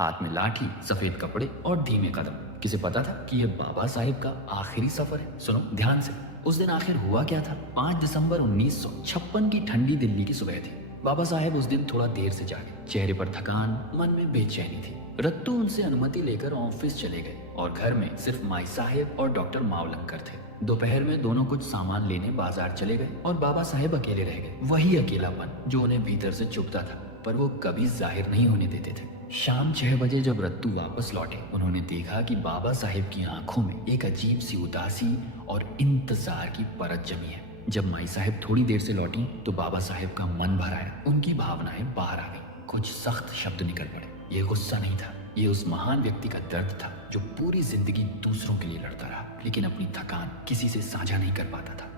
हाथ में लाठी, सफेद कपड़े और धीमे कदम। किसे पता था कि यह बाबा साहेब का आखिरी सफर है? सुनो ध्यान से। उस दिन आखिर हुआ क्या था? 5 दिसंबर 1956 की ठंडी दिल्ली की सुबह थी। बाबा साहेब उस दिन थोड़ा देर से जागे। चेहरे पर थकान, मन में बेचैनी थी। रत्तू उनसे अनुमति लेकर ऑफिस चले गए और घर में सिर्फ माई साहेब और डॉक्टर मावलंकर थे। दोपहर में दोनों कुछ सामान लेने बाजार चले गए और बाबा साहेब अकेले रह गए। वही अकेलापन जो उन्हें भीतर से चुभता था, पर वो कभी जाहिर नहीं होने देते थे। शाम 6 बजे जब रत्तू वापस लौटे, उन्होंने देखा कि बाबा साहेब की आंखों में एक अजीब सी उदासी और इंतजार की परत जमी है। जब माई साहेब थोड़ी देर से लौटी तो बाबा साहेब का मन भर आया। उनकी भावनाएं बाहर आ गई। कुछ सख्त शब्द निकल पड़े। ये गुस्सा नहीं था, ये उस महान व्यक्ति का दर्द था जो पूरी जिंदगी दूसरों के लिए लड़ता रहा, लेकिन अपनी थकान किसी से साझा नहीं कर पाता था।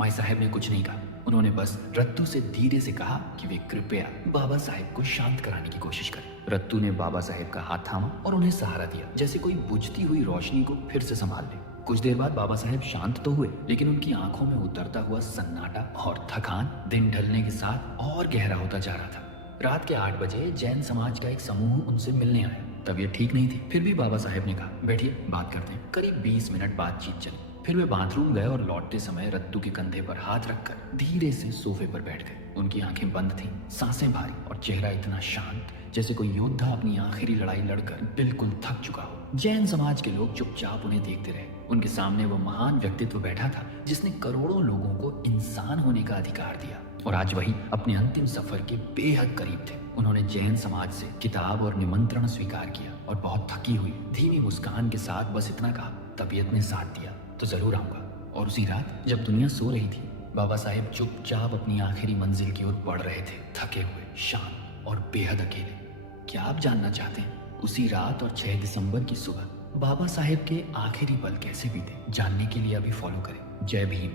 माई साहब ने कुछ नहीं कहा। उन्होंने बस रत्तू से धीरे से कहा कि वे कृपया बाबा साहेब को शांत कराने की कोशिश करें। रत्तू ने बाबा साहेब का हाथ थामा और उन्हें सहारा दिया, जैसे कोई बुझती हुई रोशनी को फिर से संभाल ले। कुछ देर बाद बाबा साहेब शांत तो हुए, लेकिन उनकी आंखों में उतरता हुआ सन्नाटा और थकान दिन ढलने के साथ और गहरा होता जा रहा था। रात के 8 बजे जैन समाज का एक समूह उनसे मिलने आया। तबीयत ठीक नहीं थी, फिर भी बाबा साहेब ने कहा, बैठिए बात करते हैं। करीब 20 मिनट बातचीत चली। फिर वे बाथरूम गए और लौटते समय रत्तू के कंधे पर हाथ रखकर धीरे से सोफे पर बैठ गए। उनकी आंखें बंद थीं, सांसें भारी और चेहरा इतना शांत जैसे कोई योद्धा अपनी आखिरी लड़ाई लड़कर बिल्कुल थक चुका हो। जैन समाज के लोग चुपचाप उन्हें देखते रहे। उनके सामने वो महान व्यक्तित्व बैठा था जिसने करोड़ों लोगों को इंसान होने का अधिकार दिया, और आज वही अपने अंतिम सफर के बेहद करीब थे। उन्होंने जैन समाज से किताब और निमंत्रण स्वीकार किया और बहुत थकी हुई धीमी मुस्कान के साथ बस इतना कहा, तबीयत ने साथ दिया तो जरूर आऊंगा। और उसी रात जब दुनिया सो रही थी, बाबा साहेब चुपचाप अपनी आखिरी मंजिल की ओर बढ़ रहे थे, थके हुए, शांत और बेहद अकेले। क्या आप जानना चाहते हैं उसी रात और 6 दिसंबर की सुबह बाबा साहेब के आखिरी पल कैसे बीते? जानने के लिए अभी फॉलो करें। जय भीम।